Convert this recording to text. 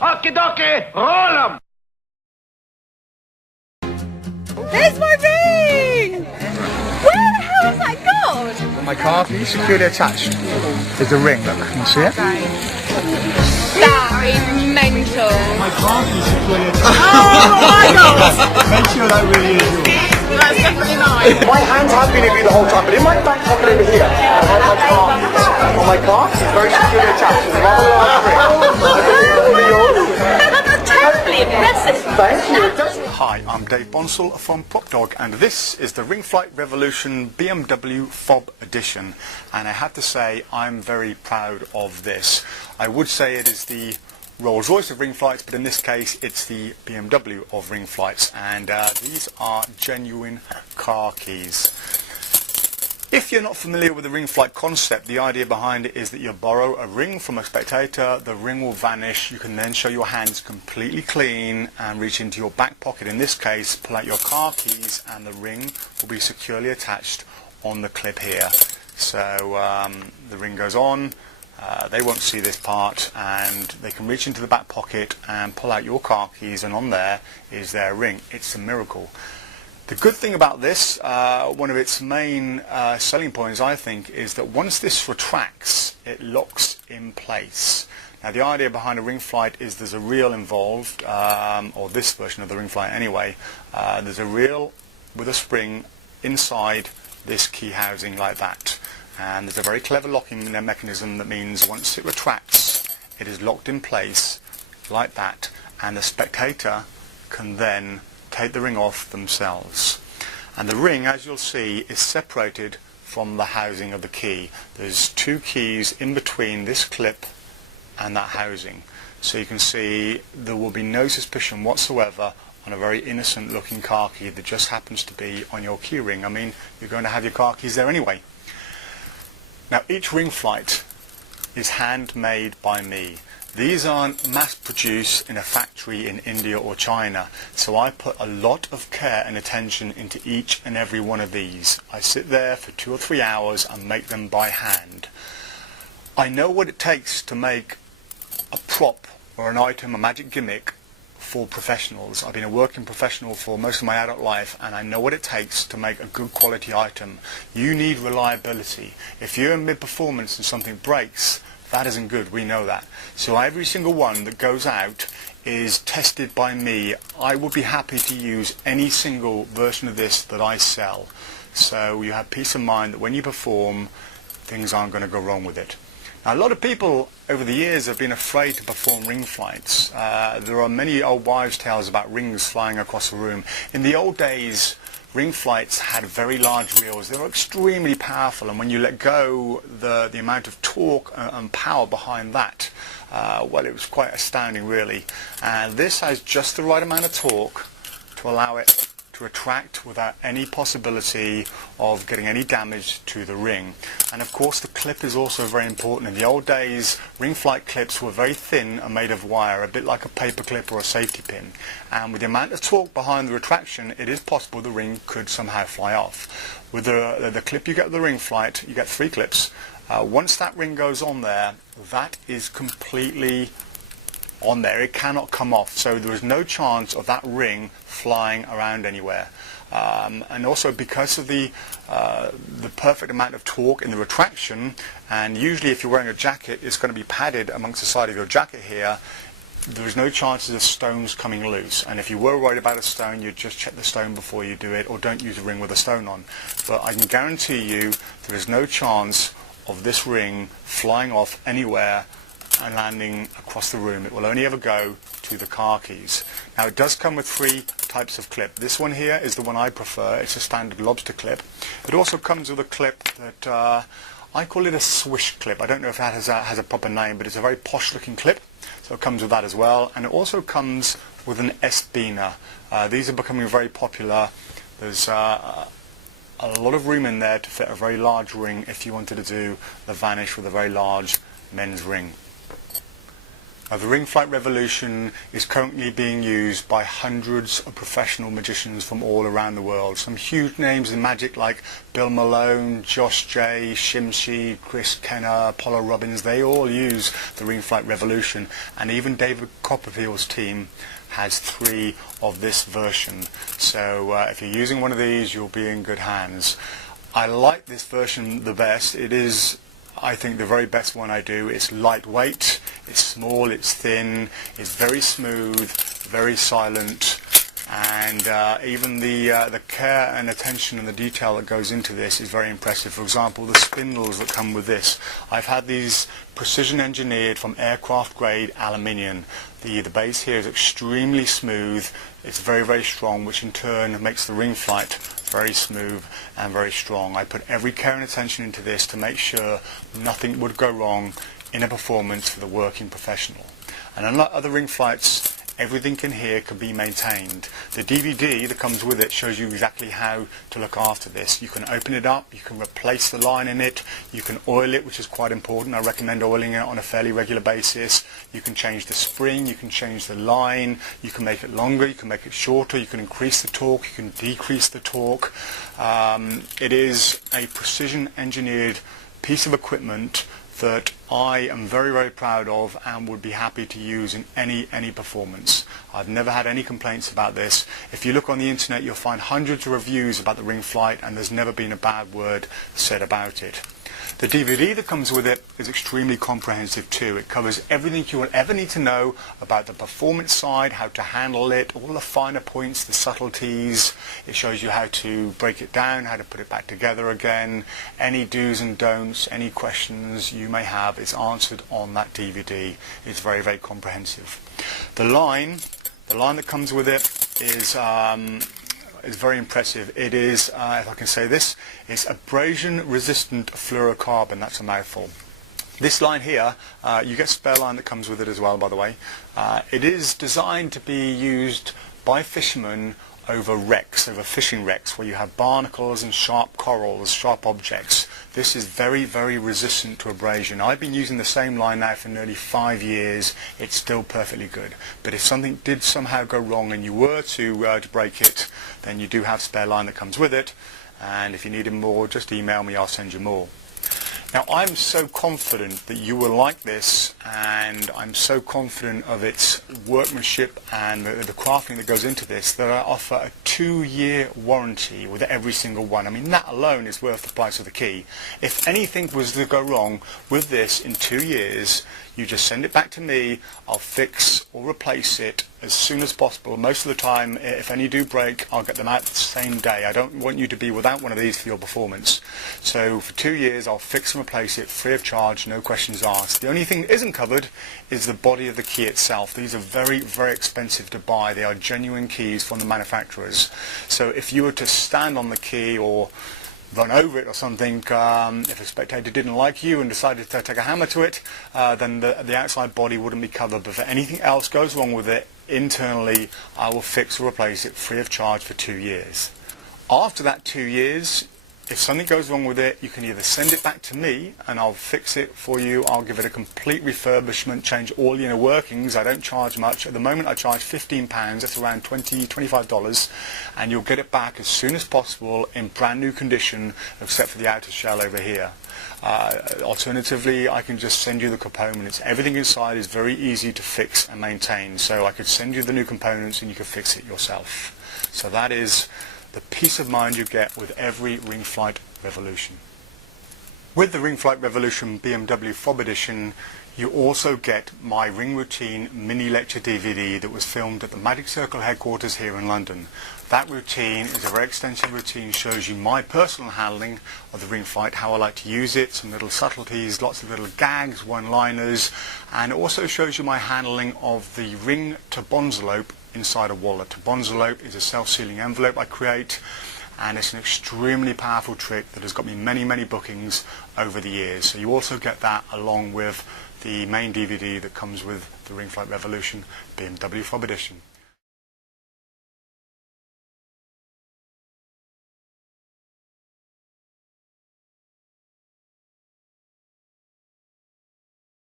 Okie dokie, roll 'em! There's my ring! Where the hell has that gone? My car keys securely attached. There's a ring, look, can you see it? That is mental. My car keys securely attached. Oh my god! Make sure that really is yours. That's definitely mine. My hands have been in you the whole time, but in my back pocket over here, I have my car keys. On my car, it's very securely attached. It's rather large ring. That's terribly impressive. Thank you. Hi, I'm Dave Bonsall from Prop Dog, and this is the Ring Flight Revolution BMW Fob Edition. And I have to say, I'm very proud of this. I would say it is the Rolls-Royce of ring flights, but in this case it's the BMW of ring flights, and these are genuine car keys. If you're not familiar with the ring flight concept, the idea behind it is that you borrow a ring from a spectator, the ring will vanish, you can then show your hands completely clean and reach into your back pocket. In this case, pull out your car keys and the ring will be securely attached on the clip here. So the ring goes on. They won't see this part, and they can reach into the back pocket and pull out your car keys, and on there is their ring. It's a miracle. The good thing about this, one of its main selling points, I think, is that once this retracts, it locks in place. Now, the idea behind a ring flight is there's a reel involved, or this version of the ring flight anyway. There's a reel with a spring inside this key housing like that. And there's a very clever locking mechanism that means once it retracts, it is locked in place like that, and the spectator can then take the ring off themselves. And the ring, as you'll see, is separated from the housing of the key. There's two keys in between this clip and that housing. So you can see there will be no suspicion whatsoever on a very innocent looking car key that just happens to be on your key ring. I mean, you're going to have your car keys there anyway. Now, each ring flight is handmade by me. These aren't mass-produced in a factory in India or China, so I put a lot of care and attention into each and every one of these. I sit there for 2 or 3 hours and make them by hand. I know what it takes to make a prop or an item, a magic gimmick, for professionals. I've been a working professional for most of my adult life, and I know what it takes to make a good quality item. You need reliability. If you're in mid-performance and something breaks, that isn't good, we know that. So every single one that goes out is tested by me. I would be happy to use any single version of this that I sell. So you have peace of mind that when you perform, things aren't going to go wrong with it. Now, a lot of people over the years have been afraid to perform ring flights. There are many old wives' tales about rings flying across the room. In the old days, ring flights had very large reels. They were extremely powerful, and when you let go, the amount of torque and power behind that, well, it was quite astounding, really. And this has just the right amount of torque to allow it to retract without any possibility of getting any damage to the ring. And of course, the clip is also very important. In the old days, ring flight clips were very thin and made of wire, a bit like a paper clip or a safety pin. And with the amount of torque behind the retraction, it is possible the ring could somehow fly off. With the clip you get with the ring flight, you get 3 clips. Once that ring goes on there, that is completely on there. It cannot come off, so there is no chance of that ring flying around anywhere. And also because of the perfect amount of torque in the retraction, and usually if you're wearing a jacket, it's going to be padded amongst the side of your jacket here, there is no chances of stones coming loose. And if you were worried about a stone, you'd just check the stone before you do it, or don't use a ring with a stone on. But I can guarantee you there is no chance of this ring flying off anywhere and landing across the room. It will only ever go to the car keys. Now, it does come with 3 types of clip. This one here is the one I prefer. It's a standard lobster clip. It also comes with a clip that I call it a swish clip. I don't know if that has a proper name, but it's a very posh looking clip, so it comes with that as well. And it also comes with an S-biner. These are becoming very popular. There's a lot of room in there to fit a very large ring if you wanted to do the Vanish with a very large men's ring. The Ring Flight Revolution is currently being used by hundreds of professional magicians from all around the world. Some huge names in magic like Bill Malone, Josh J, Shimshi, Chris Kenner, Apollo Robbins, they all use the Ring Flight Revolution, and even David Copperfield's team has 3 of this version. So if you're using one of these, you'll be in good hands. I like this version the best. It is, I think, the very best one I do. It's lightweight, it's small, it's thin, it's very smooth, very silent, and even the care and attention and the detail that goes into this is very impressive. For example, the spindles that come with this. I've had these precision engineered from aircraft grade aluminium. The base here is extremely smooth, it's very, very strong, which in turn makes the ring flight very smooth and very strong. I put every care and attention into this to make sure nothing would go wrong in a performance for the working professional. And unlike other ring flights, everything in here can be maintained. The DVD that comes with it shows you exactly how to look after this. You can open it up, you can replace the line in it, you can oil it, which is quite important. I recommend oiling it on a fairly regular basis. You can change the spring, you can change the line, you can make it longer, you can make it shorter, you can increase the torque, you can decrease the torque. It is a precision engineered piece of equipment that I am very, very proud of and would be happy to use in any performance. I've never had any complaints about this. If you look on the internet, you'll find hundreds of reviews about the Ring Flight, and there's never been a bad word said about it. The DVD that comes with it is extremely comprehensive too. It covers everything you will ever need to know about the performance side, how to handle it, all the finer points, the subtleties. It shows you how to break it down, how to put it back together again. Any do's and don'ts, any questions you may have is answered on that DVD. It's very, very comprehensive. The line that comes with it is very impressive. It is, if I can say this, it's abrasion resistant fluorocarbon. That's a mouthful. This line here, you get spare line that comes with it as well, by the way. It is designed to be used by fishermen over wrecks, over fishing wrecks, where you have barnacles and sharp corals, sharp objects. This is very, very resistant to abrasion. I've been using the same line now for nearly 5 years. It's still perfectly good. But if something did somehow go wrong and you were to break it, then you do have spare line that comes with it. And if you need more, just email me, I'll send you more. Now, I'm so confident that you will like this, and I'm so confident of its workmanship and the crafting that goes into this, that I offer a 2-year warranty with every single one. I mean, that alone is worth the price of the key. If anything was to go wrong with this in 2 years, you just send it back to me. I'll fix or replace it as soon as possible. Most of the time, if any do break, I'll get them out the same day. I don't want you to be without one of these for your performance. So for 2 years, I'll fix and replace it free of charge, no questions asked. The only thing that isn't covered is the body of the key itself. These are very, very expensive to buy. They are genuine keys from the manufacturers. So if you were to stand on the key or run over it or something, if a spectator didn't like you and decided to take a hammer to it, then the outside body wouldn't be covered. But if anything else goes wrong with it, internally I will fix or replace it free of charge for 2 years. After that 2 years, if something goes wrong with it, you can either send it back to me and I'll fix it for you. I'll give it a complete refurbishment, change all the inner workings. I don't charge much. At the moment I charge £15, that's around $25, and you'll get it back as soon as possible in brand new condition, except for the outer shell over here. Alternatively, I can just send you the components. Everything inside is very easy to fix and maintain, so I could send you the new components and you could fix it yourself. So that is the peace of mind you get with every Ring Flight Revolution. With the Ring Flight Revolution BMW Fob Edition, you also get my Ring Routine mini lecture DVD that was filmed at the Magic Circle headquarters here in London. That routine is a very extensive routine, shows you my personal handling of the Ring Flight, how I like to use it, some little subtleties, lots of little gags, one-liners, and it also shows you my handling of the ring to bonzelope inside a wallet. A bonzelope is a self-sealing envelope I create, and it's an extremely powerful trick that has got me many, many bookings over the years. So you also get that along with the main DVD that comes with the Ring Flight Revolution BMW Fob Edition.